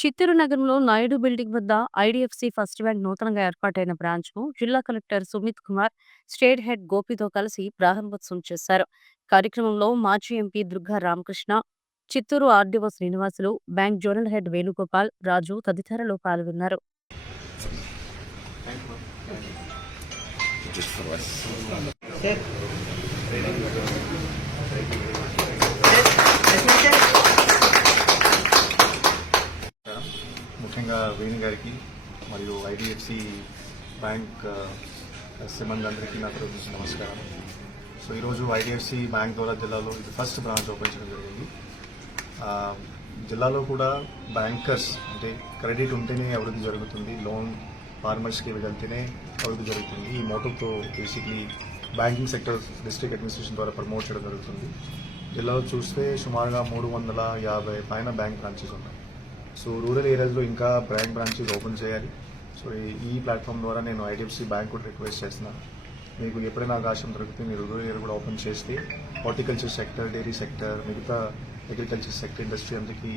చిత్తూరు నగరంలో నాయుడు బిల్డింగ్ వద్ద IDFC first bank నూతనంగా ఏర్పాటైన బ్రాంచ్ను జిల్లా collector Sumit Kumar, state head గోపితో కలిసి ప్రారంభోత్సవం చేశారు. కార్యక్రమంలో మాజీ MP Durga Ramakrishna, Chittoor RDO Srinivasulu, bank zonal head Venugopal, Raju తదితరులు పాల్గొన్నారు. ముఖ్యంగా వేణు గారికి మరియు ఐడిఎఫ్సి బ్యాంక్ సిబ్బంది నా తరఫు నుంచి నమస్కారం. సో ఈరోజు ఐడిఎఫ్సి బ్యాంక్ ద్వారా జిల్లాలో ఇది ఫస్ట్ బ్రాంచ్ ఓపెన్ చేయడం జరిగింది. జిల్లాలో కూడా బ్యాంకర్స్ అంటే క్రెడిట్ ఉంటేనే అభివృద్ధి జరుగుతుంది, లోన్ ఫార్మర్స్కి వెళ్తేనే అభివృద్ధి జరుగుతుంది. ఈ మోటోతో basically banking sector district administration ద్వారా ప్రమోట్ చేయడం జరుగుతుంది. జిల్లాలో చూస్తే సుమారుగా 350 పైన బ్యాంక్ బ్రాంచెస్ ఉన్నాయి. సో రూరల్ ఏరియాస్లో ఇంకా బ్రాంచెస్ ఓపెన్ చేయాలి. సో ఈ ప్లాట్ఫామ్ ద్వారా నేను ఐడిఎఫ్సి బ్యాంక్ కూడా రిక్వెస్ట్ చేస్తున్నాను, మీకు ఎప్పుడైనా అవకాశం దొరికితే మీరు రూరల్ ఏరియా కూడా ఓపెన్ చేస్తే హార్టికల్చర్ సెక్టర్, డైరీ సెక్టర్, మిగతా అగ్రికల్చర్ సెక్టర్, ఇండస్ట్రీ అందరికీ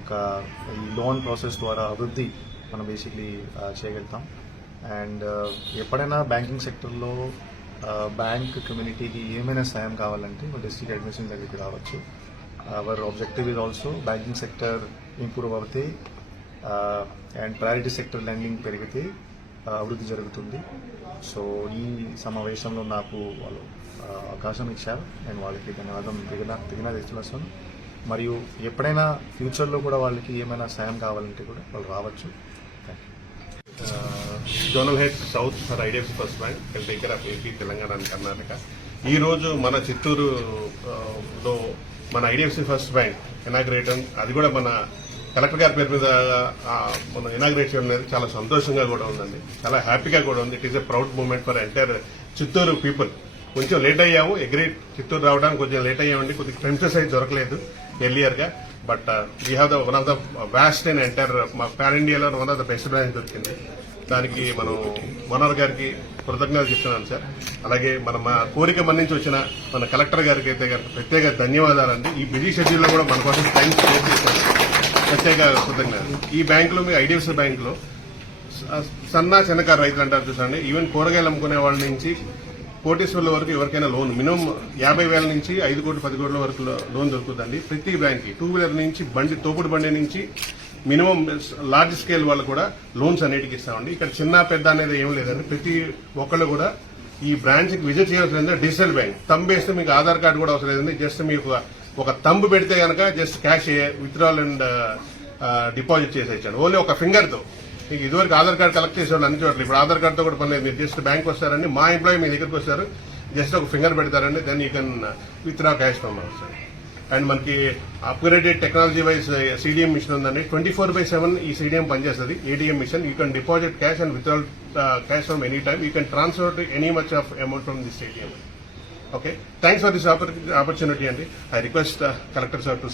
ఒక ఈ లోన్ ప్రాసెస్ ద్వారా అభివృద్ధి మనం బేసిక్లీ చేయగలుగుతాం. అండ్ ఎప్పుడైనా బ్యాంకింగ్ సెక్టర్లో బ్యాంక్ కమ్యూనిటీకి ఏమైనా సాయం కావాలంటే డిస్ట్రిక్ట్ అడ్మినిస్ట్రేషన్ దగ్గరికి రావచ్చు. Hour objective is also banking sector improve అవుతే అండ్ ప్రయారిటీ సెక్టర్ లెండింగ్ పెరిగితే అభివృద్ధి జరుగుతుంది. సో ఈ సమావేశంలో నాకు వాళ్ళు అవకాశం ఇచ్చారు, నేను వాళ్ళకి ధన్యవాదం తిరిగినా చేస్తున్నాను. మరియు ఎప్పుడైనా ఫ్యూచర్లో కూడా వాళ్ళకి ఏమైనా సాయం కావాలంటే కూడా వాళ్ళు రావచ్చు. Zonal head south for IDFC first bank taker of AP, Telangana and Karnataka. ఈరోజు మన చిత్తూరులో మన ఐడిఎఫ్సి ఫస్ట్ బ్యాంక్ ఇనాగ్రేషన్, అది కూడా మన కలెక్టర్ గారి పేరు మీద మన ఇనాగ్రేట్ చేయడం అనేది చాలా సంతోషంగా కూడా ఉందండి, చాలా హ్యాపీగా కూడా ఉంది. It is a proud moment for entire Chittoor people. కొంచెం లేట్ అయ్యాము, చిత్తూరు రావడానికి కొంచెం లేట్ అయ్యామండి, కొద్దిగా ప్రెమిసెస్ అయితే దొరకలేదు ఎర్లియర్ గా. But we have the one of the vast and entire మా పాన్ ఇండియాలో one of the best branch దొరికింది. దానికి మనం మనోహర్ గారికి కృతజ్ఞతలు చెప్తున్నాను సార్. అలాగే మా కోరిక మన్నించి వచ్చిన మన కలెక్టర్ గారికి అయితే ప్రత్యేక ధన్యవాదాలండి. ఈ బిజీ షెడ్యూల్లో కూడా మన కోసం టైం స్పేర్ చేశారు, ప్రత్యేక కృతజ్ఞతలు. ఈ బ్యాంకులో మీ ఐడిఎఫ్సి బ్యాంకులో చిన్నకారు రైతులు అంటారు చూసండి, ఈవెన్ కూరగాయలు అమ్ముకునే వాళ్ళ నుంచి కోటీశ్వర్ల వరకు ఎవరికైనా లోన్ మినిమం 50,000 నుంచి 5 కోట్లు 10 కోట్ల వరకు లోన్ దొరుకుతుందండి ప్రతి బ్యాంక్కి. 2 వీలర్ నుంచి తోపుడు బండి నుంచి మినిమం లార్జ్ స్కేల్ వాళ్ళు కూడా లోన్స్ అన్నిటికీ ఇస్తామండి. ఇక్కడ చిన్న పెద్ద అనేది ఏం లేదండి, ప్రతి ఒక్కళ్ళు కూడా ఈ బ్రాంచ్కి విజిట్ చేయాల్సిందంటే డిజిటల్ బ్యాంక్. తంబు వేస్తే మీకు ఆధార్ కార్డు కూడా అవసరం లేదండి, జస్ట్ మీకు ఒక తంబు పెడితే కనుక just cash withdrawal and deposit చేసేయచ్చాను ఓన్లీ ఒక ఫింగర్తో. మీకు ఇదివరకు ఆధార్ కార్డు కలెక్ట్ చేసేవాళ్ళు అన్ని చోట్ల, ఇప్పుడు ఆధార్ కార్డుతో కూడా పని లేదు. మీరు జస్ట్ బ్యాంక్ వస్తారండి, మా ఎంప్లాయీ మీ దగ్గరికి వస్తారు, జస్ట్ ఒక ఫింగర్ పెడతారండి, then you can withdraw cash from our side. And మనకి upgraded technology wise CDM machine ఉందండి. 24/7 ఈ సిడిఎం పనిచేస్తుంది, ATM machine. You can deposit cash and withdrawal cash from any time. You can transfer any much of amount from this ATM. Okay, thanks for this opportunity, and I request Collector sir to speak.